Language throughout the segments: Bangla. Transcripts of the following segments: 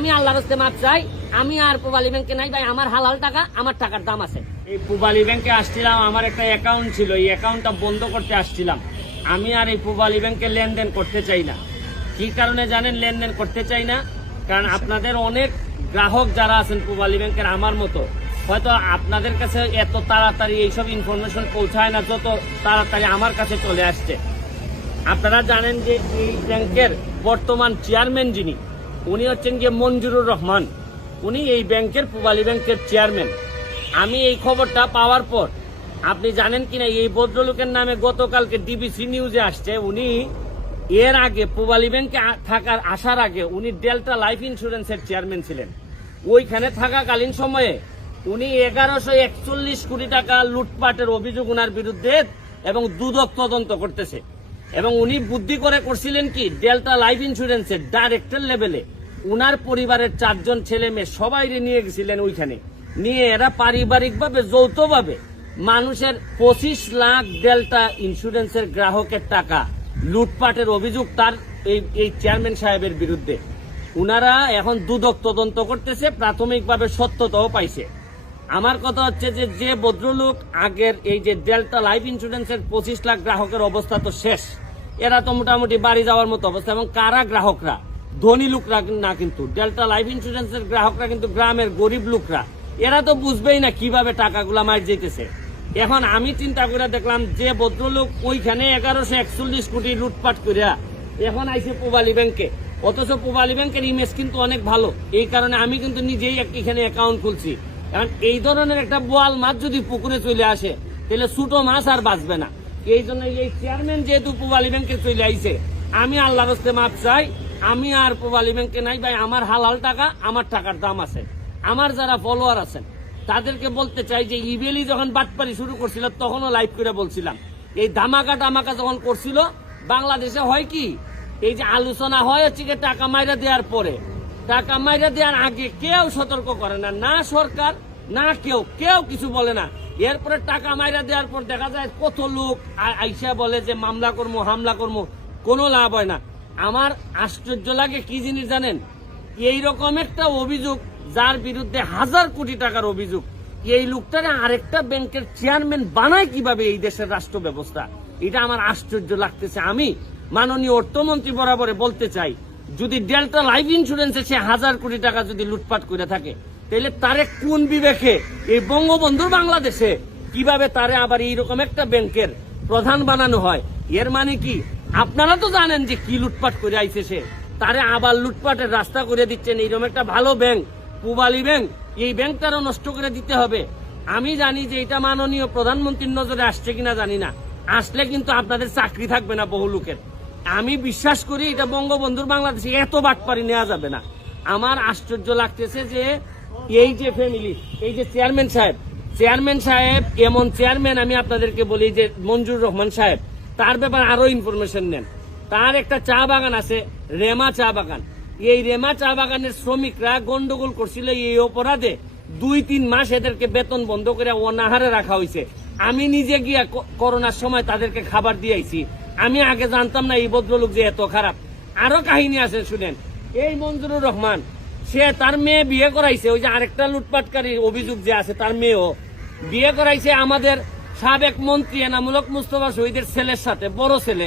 আমি আল্লাহর রাস্তে মাপ চাই। আমি আর পূবালী ব্যাংকে নাই ভাই, আমার হালাল টাকা, আমার টাকার দাম আছে। এই পূবালী ব্যাংকে আসছিলাম, আমার একটা অ্যাকাউন্ট ছিল, এই অ্যাকাউন্টটা বন্ধ করতে আসছিলাম। আমি আর এই পূবালী ব্যাংকে লেনদেন করতে চাই না। কি কারণে জানেন লেনদেন করতে চাই না? কারণ আপনাদের অনেক গ্রাহক যারা আছেন পূবালী ব্যাংকের আমার মতো, হয়তো আপনাদের কাছে এত তাড়াতাড়ি এইসব ইনফরমেশন পৌঁছায় না যত তাড়াতাড়ি আমার কাছে চলে আসছে। আপনারা জানেন যে এই ব্যাংকের বর্তমান চেয়ারম্যান যিনি, উনি হচ্ছেন গিয়ে মঞ্জুরুর রহমান। উনি এই ব্যাংকের পূবালী ব্যাংকের চেয়ারম্যান। আমি এই খবরটা পাওয়ার পর, আপনি জানেন কিনা এই ভদ্রলোকের নামে গতকালকে ডিবিসি নিউজে আসছে, উনি এর আগে পূবালী ব্যাংকে আসার আগে উনি ডেল্টা লাইফ ইন্স্যুরেন্সের চেয়ারম্যান ছিলেন। ওইখানে থাকাকালীন সময়ে উনি 1141 কোটি টাকা লুটপাটের অভিযোগ উনার বিরুদ্ধে এবং দুদক তদন্ত করতেছে। এবং উনি বুদ্ধি করে করছিলেন কি, ডেল্টা লাইফ ইন্স্যুরেন্সের ডাইরেক্টর লেভেলে উনার পরিবারের 4 জন ছেলে মেয়ে সবাই নিয়ে গেছিলেন। ওইখানে নিয়ে এরা পারিবারিকভাবে যৌথভাবে মানুষের 25 লাখ ডেল্টা ইন্স্যুরেন্সের গ্রাহকের টাকা লুটপাটের অভিযোগ তার এই চেয়ারম্যান সাহেবের বিরুদ্ধে। উনারা এখন দুদক তদন্ত করতেছে, প্রাথমিকভাবে সত্যতাও পাইছে। আমার কথা হচ্ছে যে ভদ্রলোক আগের এই যে ডেল্টা লাইফ ইন্স্যুরেন্সের 25 লাখ গ্রাহকের অবস্থা তো শেষ, এরা তো মোটামুটি বাড়ি যাওয়ার মতো অবস্থা। এবং কারা গ্রাহকরা? ধনী লোকরা না, কিন্তু ডেল্টা লাইফ ইন্স্যুরেন্সের গ্রাহকরা কিন্তু গ্রামের গরিব লোকরা। এরা তো বুঝবেই না কিভাবে টাকাগুলা মার যেতেছে। এখন আমি চিন্তা করে দেখলাম যে ভদ্রলোক ওইখানে 1141 কোটি লুটপাট করিয়া এখন আইসে পূবালী ব্যাংকে, অথচ পূবালী ব্যাংকের ইমেজ কিন্তু অনেক ভালো। এই কারণে আমি কিন্তু নিজেই এখানে অ্যাকাউন্ট খুলছি। এখন এই ধরনের একটা বোয়াল মাছ যদি পুকুরে চলে আসে, তাহলে ছোট মাছ আর বাঁচবে না। এই জন্য এই চেয়ারম্যান যেহেতু পূবালী ব্যাংকে চলে আইছে, আমি আল্লাহর রাস্তে মাপ চাই। আমি আর পূবালী ব্যাংকে নাই ভাই, আমার হালাল টাকা, আমার টাকার দাম আছে। আমার যারা ফলোয়ার আছেন তাদেরকে বলতে চাই যে ইবেলি যখন বাটপারি শুরু করছিল তখনও লাইভ করে বলছিলাম, এই ধামাকা যখন করছিল বাংলাদেশে হয় কি, এই যে আলোচনা হয় হচ্ছে টাকা মাইরা দেওয়ার পরে, টাকা মাইরা দেওয়ার আগে কেউ সতর্ক করে না, না সরকার না কেউ কিছু বলে না। এরপরে টাকা মাইরা দেওয়ার পর দেখা যায় কত লোক আইসা বলে যে মামলা করবো, হামলা করবো, কোনো লাভ হয় না। আমার আশ্চর্য লাগে কি জিনিস জানেন, এইরকম একটা অভিযোগ যার বিরুদ্ধে 1000 কোটি টাকার অভিযোগ, এই লোকটারে আরেকটা ব্যাংকের চেয়ারম্যান বানায় কিভাবে এই দেশের রাষ্ট্র ব্যবস্থা, এটা আমার আশ্চর্য লাগতেছে। আমি মাননীয় অর্থমন্ত্রী বরাবরে বলতে চাই, যদি ডেল্টা লাইফ ইন্স্যুরেন্সে সে 1000 কোটি টাকা যদি লুটপাট করে থাকে, তাহলে তারে কোন বিবেকে এই বঙ্গবন্ধুর বাংলাদেশে কিভাবে তারে আবার এইরকম একটা ব্যাংকের প্রধান বানানো হয়? এর মানে কি, আপনারা তো জানেন যে কি লুটপাট করে আইছে সে, তারে আবার লুটপাটের রাস্তা করে দিচ্ছেন। এইরকম একটা ভালো ব্যাংক পূবালী ব্যাংক, এই ব্যাংকটারও নষ্ট করে দিতে হবে। আমি জানি যে এটা মাননীয় প্রধানমন্ত্রীর নজরে আসছে কিনা জানি না, আসলে কিন্তু আপনাদের চাকরি থাকবে না বহু লোকের। আমি বিশ্বাস করি এটা বঙ্গবন্ধুর বাংলাদেশে এত বাটপারি নেওয়া যাবে না। আমার আশ্চর্য লাগতেছে যে এই যে ফ্যামিলি, এই যে চেয়ারম্যান সাহেব এমন চেয়ারম্যান, আমি আপনাদেরকে বলি যে মঞ্জুর রহমান সাহেব, তার ব্যাপারে আরো ইনফরমেশন নেন। তার একটা চা বাগান আছে, রেমা চা বাগান। এই রেমা চা বাগানের শ্রমিকরা গন্ডগোল করছিল, এই অপরাধে 2-3 মাস এদেরকে বেতন বন্ধ করে অনাহারে রাখা হয়েছে। আমি নিজে গিয়া করোনার সময় তাদেরকে খাবার দিয়েছি। আমি আগে জানতাম না এই ভদ্রলোক যে এত খারাপ। আরো কাহিনী আছে শুনেন। এই মঞ্জুরুর রহমান, সে তার মেয়ে বিয়ে করাইছে, ওই যে আরেকটা লুটপাটকারী অভিযোগ যে আছে তার মেয়েও বিয়ে করাইছে আমাদের সাবেক মন্ত্রী এনামূলক মুস্তফা শহীদের ছেলের সাথে, বড় ছেলে।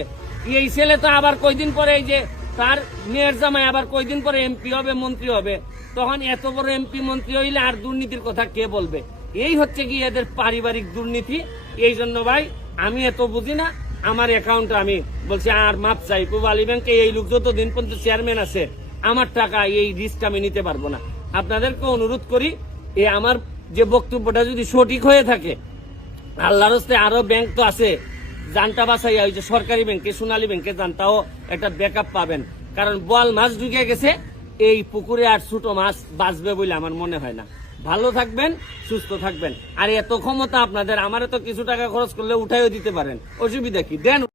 এই ছেলে তো আবার কয়দিন পরে, এই যে তার মেয়ের জামাই আবার কয়দিন পরে এমপি হবে, মন্ত্রী হবে। তখন এত বড় এমপি মন্ত্রী হইলে আর দুর্নীতির কথা কে বলবে? এই হচ্ছে কি এদের পারিবারিক দুর্নীতি। এই জন্য ভাই আমি এত বুঝি না, আমার অ্যাকাউন্টে আমি বলছি আর মাপ চাই। পূবালী ব্যাংকে এই লোক যতদিন পর্যন্ত চেয়ারম্যান আছে, আমার টাকা এই রিস্ক আমি নিতে পারবো না। আপনাদেরকে অনুরোধ করি, এই আমার যে বক্তব্যটা যদি সঠিক হয়ে থাকে, আল্লাহর হস্তে আরো ব্যাংক তো আছে, জানটা বাছাইয়া ওই যে সরকারি ব্যাংকে, সোনালী ব্যাংকে জানটাও একটা ব্যাকআপ পাবেন। কারণ বোয়াল মাছ ঢুকে গেছে, এই পুকুরে আর ছোট মাছ বাঁচবে বলে আমার মনে হয় না। ভালো থাকবেন, সুস্থ থাকবেন। আর এত ক্ষমতা আপনাদের, আমার তো কিছু টাকা খরচ করলে উঠাইও দিতে পারেন, অসুবিধা কি? দেন।